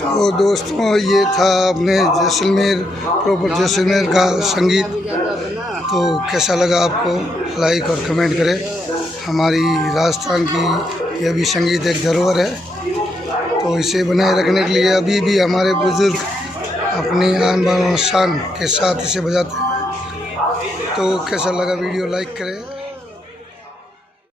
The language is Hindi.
तो दोस्तों ये था अपने जैसलमेर प्रॉपर जैसलमेर का संगीत। तो कैसा लगा आपको, लाइक और कमेंट करें। हमारी राजस्थान की यह भी संगीत एक धरोहर है, तो इसे बनाए रखने के लिए अभी भी हमारे बुजुर्ग अपनी आन बान और शान के साथ इसे बजाते हैं। तो कैसा लगा वीडियो लाइक करें।